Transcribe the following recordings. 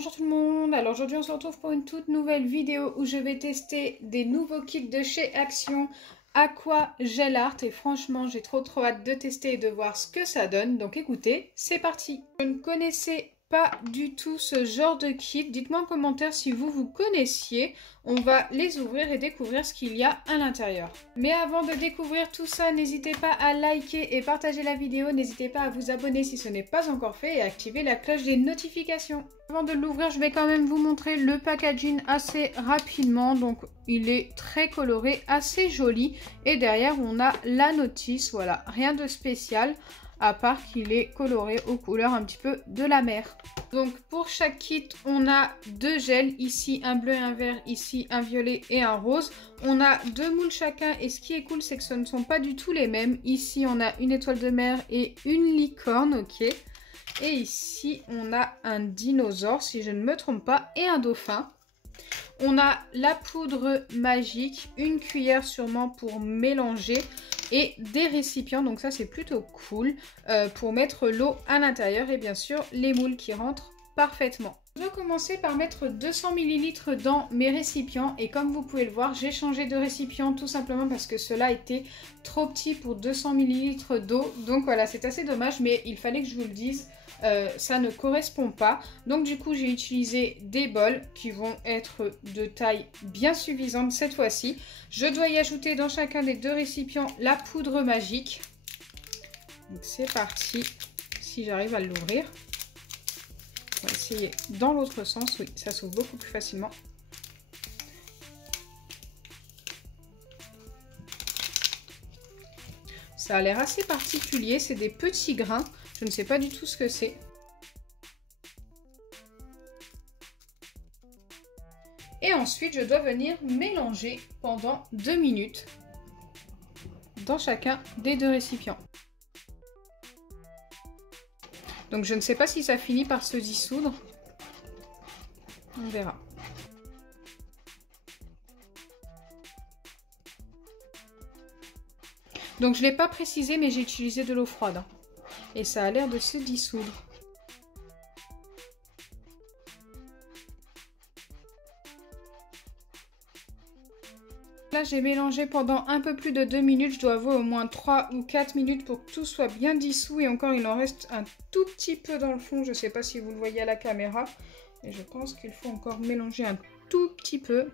Bonjour tout le monde, alors aujourd'hui on se retrouve pour une toute nouvelle vidéo où je vais tester des nouveaux kits de chez Action Aqua Gel Art et franchement j'ai trop hâte de tester et de voir ce que ça donne, donc écoutez, c'est parti. Je ne connaissais pas du tout ce genre de kit, dites-moi en commentaire si vous connaissiez, on va les ouvrir et découvrir ce qu'il y a à l'intérieur. Mais avant de découvrir tout ça, n'hésitez pas à liker et partager la vidéo, n'hésitez pas à vous abonner si ce n'est pas encore fait et à activer la cloche des notifications. Avant de l'ouvrir, je vais quand même vous montrer le packaging assez rapidement. Donc, il est très coloré, assez joli. Et derrière, on a la notice. Voilà, rien de spécial, à part qu'il est coloré aux couleurs un petit peu de la mer. Donc, pour chaque kit, on a deux gels. Ici, un bleu et un vert. Ici, un violet et un rose. On a deux moules chacun. Et ce qui est cool, c'est que ce ne sont pas du tout les mêmes. Ici, on a une étoile de mer et une licorne, ok. Et ici, on a un dinosaure, si je ne me trompe pas, et un dauphin. On a la poudre magique, une cuillère sûrement pour mélanger et des récipients. Donc ça, c'est plutôt cool pour mettre l'eau à l'intérieur et bien sûr, les moules qui rentrent parfaitement. Je vais commencer par mettre 200 ml dans mes récipients et comme vous pouvez le voir, j'ai changé de récipient tout simplement parce que cela était trop petit pour 200 ml d'eau. Donc voilà, c'est assez dommage, mais il fallait que je vous le dise. Ça ne correspond pas, donc du coup j'ai utilisé des bols qui vont être de taille bien suffisante cette fois-ci. Je dois y ajouter dans chacun des deux récipients la poudre magique. Donc c'est parti, si j'arrive à l'ouvrir. On va essayer dans l'autre sens, oui, ça s'ouvre beaucoup plus facilement. Ça a l'air assez particulier, c'est des petits grains. Je ne sais pas du tout ce que c'est. Et ensuite, je dois venir mélanger pendant 2 minutes dans chacun des deux récipients. Donc je ne sais pas si ça finit par se dissoudre. On verra. Donc je ne l'ai pas précisé, mais j'ai utilisé de l'eau froide. Et ça a l'air de se dissoudre. Là, j'ai mélangé pendant un peu plus de 2 minutes. Je dois avoir au moins 3 ou 4 minutes pour que tout soit bien dissous. Et encore, il en reste un tout petit peu dans le fond. Je ne sais pas si vous le voyez à la caméra. Et je pense qu'il faut encore mélanger un tout petit peu.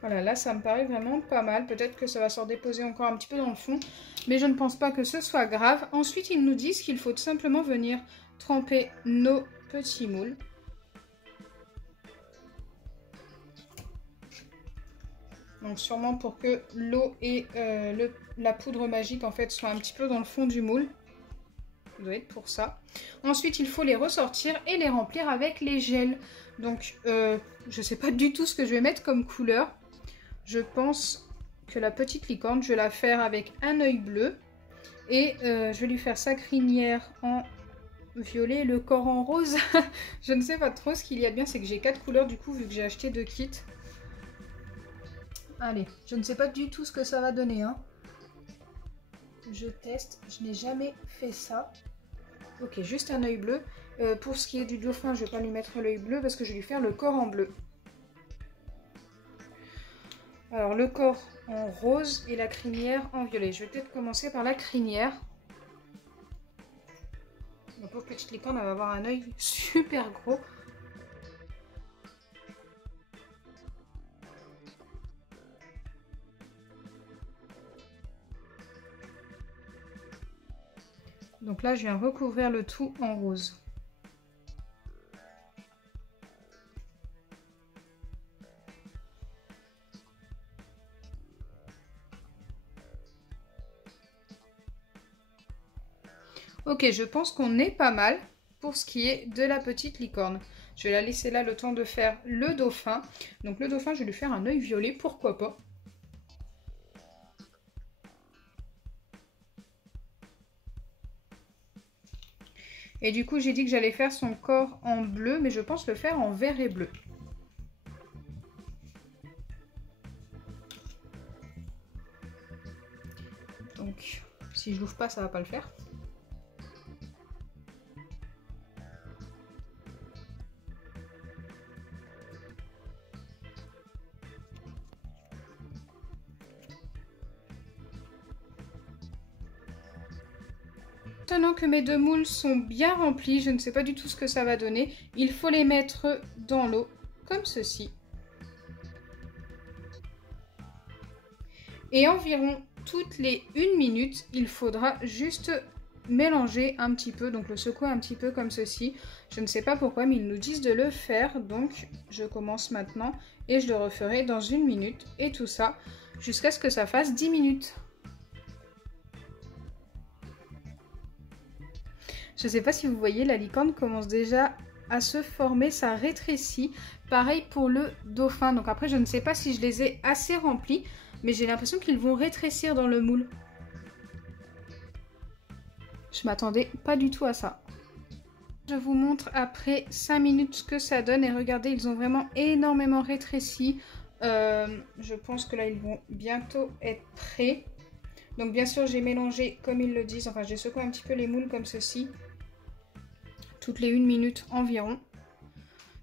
Voilà, là ça me paraît vraiment pas mal. Peut-être que ça va se redéposer encore un petit peu dans le fond. Mais je ne pense pas que ce soit grave. Ensuite, ils nous disent qu'il faut tout simplement venir tremper nos petits moules. Donc sûrement pour que l'eau et la poudre magique en fait soient un petit peu dans le fond du moule. Ça doit être pour ça. Ensuite, il faut les ressortir et les remplir avec les gels. Donc, je ne sais pas du tout ce que je vais mettre comme couleur. Je pense que la petite licorne, je vais la faire avec un œil bleu. Et je vais lui faire sa crinière en violet, le corps en rose. Je ne sais pas trop. Ce qu'il y a bien, c'est que j'ai 4 couleurs du coup, vu que j'ai acheté 2 kits. Allez, je ne sais pas du tout ce que ça va donner. Hein. Je teste. Je n'ai jamais fait ça. Ok, juste un œil bleu. Pour ce qui est du dauphin, je ne vais pas lui mettre l'œil bleu parce que je vais lui faire le corps en bleu. Alors, le corps en rose et la crinière en violet. Je vais peut-être commencer par la crinière. Ma pauvre petite licorne, elle va avoir un œil super gros. Donc là, je viens recouvrir le tout en rose. Ok, je pense qu'on est pas mal pour ce qui est de la petite licorne. Je vais la laisser là le temps de faire le dauphin. Donc le dauphin, je vais lui faire un œil violet, pourquoi pas. Et du coup, j'ai dit que j'allais faire son corps en bleu, mais je pense le faire en vert et bleu. Donc, si je l'ouvre pas, ça va pas le faire. Maintenant que mes deux moules sont bien remplis, je ne sais pas du tout ce que ça va donner. Il faut les mettre dans l'eau, comme ceci. Et environ toutes les 1 minute, il faudra juste mélanger un petit peu, donc le secouer un petit peu comme ceci. Je ne sais pas pourquoi, mais ils nous disent de le faire, donc je commence maintenant et je le referai dans 1 minute. Et tout ça jusqu'à ce que ça fasse 10 minutes. Je ne sais pas si vous voyez, la licorne commence déjà à se former, ça rétrécit. Pareil pour le dauphin, donc après je ne sais pas si je les ai assez remplis, mais j'ai l'impression qu'ils vont rétrécir dans le moule. Je m'attendais pas du tout à ça. Je vous montre après 5 minutes ce que ça donne. Et regardez, ils ont vraiment énormément rétréci. Je pense que là, ils vont bientôt être prêts. Donc bien sûr, j'ai mélangé comme ils le disent. Enfin, j'ai secoué un petit peu les moules comme ceci. Toutes les 1 minute environ.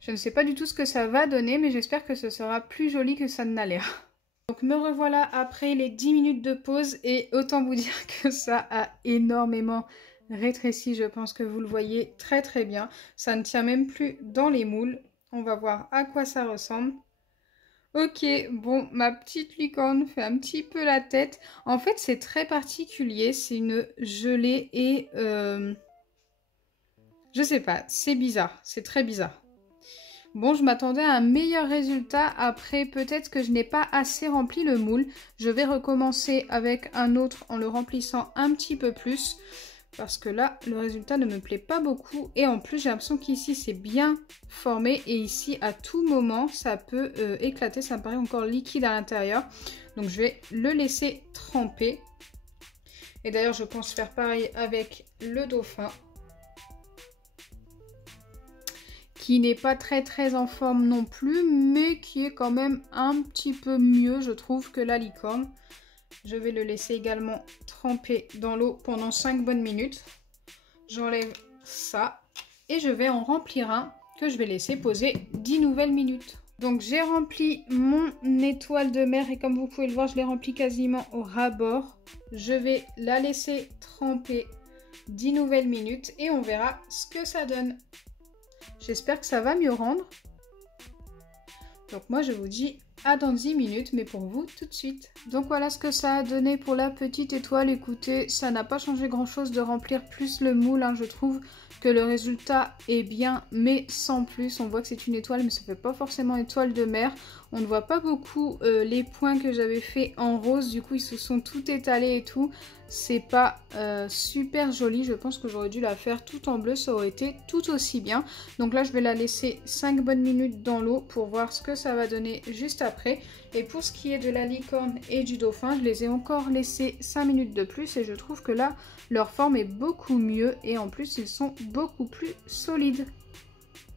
Je ne sais pas du tout ce que ça va donner, mais j'espère que ce sera plus joli que ça n'a l'air. Donc me revoilà après les 10 minutes de pause et autant vous dire que ça a énormément rétréci. Je pense que vous le voyez très très bien. Ça ne tient même plus dans les moules. On va voir à quoi ça ressemble. Ok, bon, ma petite licorne fait un petit peu la tête. En fait, c'est très particulier. C'est une gelée et... je sais pas, c'est bizarre. C'est très bizarre. Bon, je m'attendais à un meilleur résultat. Après, peut-être que je n'ai pas assez rempli le moule. Je vais recommencer avec un autre en le remplissant un petit peu plus. Parce que là, le résultat ne me plaît pas beaucoup. Et en plus, j'ai l'impression qu'ici, c'est bien formé. Et ici, à tout moment, ça peut éclater. Ça me paraît encore liquide à l'intérieur. Donc, je vais le laisser tremper. Et d'ailleurs, je pense faire pareil avec le dauphin. Qui n'est pas très en forme non plus, mais qui est quand même un petit peu mieux, je trouve, que la licorne. Je vais le laisser également tremper dans l'eau pendant 5 bonnes minutes. J'enlève ça et je vais en remplir un que je vais laisser poser 10 nouvelles minutes. Donc j'ai rempli mon étoile de mer et comme vous pouvez le voir, je l'ai rempli quasiment au ras-bord. Je vais la laisser tremper 10 nouvelles minutes et on verra ce que ça donne. J'espère que ça va mieux rendre. Donc moi je vous dis à dans 10 minutes, mais pour vous tout de suite. Donc voilà ce que ça a donné pour la petite étoile. Écoutez, ça n'a pas changé grand chose de remplir plus le moule, hein. Je trouve que le résultat est bien, mais sans plus. On voit que c'est une étoile, mais ça fait pas forcément étoile de mer. On ne voit pas beaucoup les points que j'avais fait en rose, du coup ils se sont tout étalés et tout. C'est pas super joli, je pense que j'aurais dû la faire tout en bleu, ça aurait été tout aussi bien. Donc là je vais la laisser 5 bonnes minutes dans l'eau pour voir ce que ça va donner juste après. Et pour ce qui est de la licorne et du dauphin, je les ai encore laissés 5 minutes de plus et je trouve que là leur forme est beaucoup mieux et en plus ils sont beaucoup plus solides.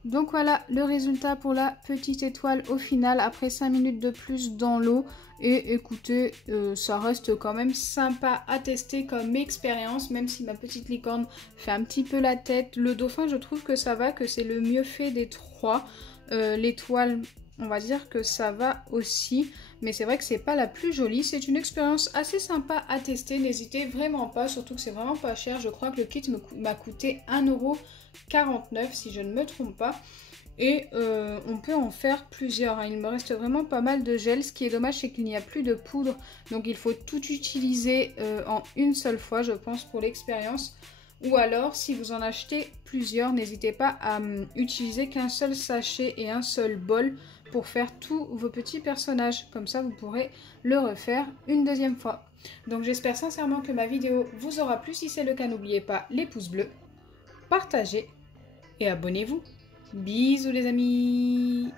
Donc voilà le résultat pour la petite étoile au final après 5 minutes de plus dans l'eau. Et écoutez, ça reste quand même sympa à tester comme expérience, même si ma petite licorne fait un petit peu la tête. Le dauphin, je trouve que ça va, que c'est le mieux fait des trois. L'étoile, on va dire que ça va aussi, mais c'est vrai que c'est pas la plus jolie. C'est une expérience assez sympa à tester, n'hésitez vraiment pas, surtout que c'est vraiment pas cher. Je crois que le kit m'a coûté 1,49 € si je ne me trompe pas. Et on peut en faire plusieurs, hein. Il me reste vraiment pas mal de gel. Ce qui est dommage, c'est qu'il n'y a plus de poudre. Donc il faut tout utiliser en une seule fois, je pense, pour l'expérience. Ou alors, si vous en achetez plusieurs, n'hésitez pas à utiliser qu'un seul sachet et un seul bol pour faire tous vos petits personnages. Comme ça, vous pourrez le refaire une deuxième fois. Donc j'espère sincèrement que ma vidéo vous aura plu. Si c'est le cas, n'oubliez pas les pouces bleus, partagez et abonnez-vous. Bisous les amis!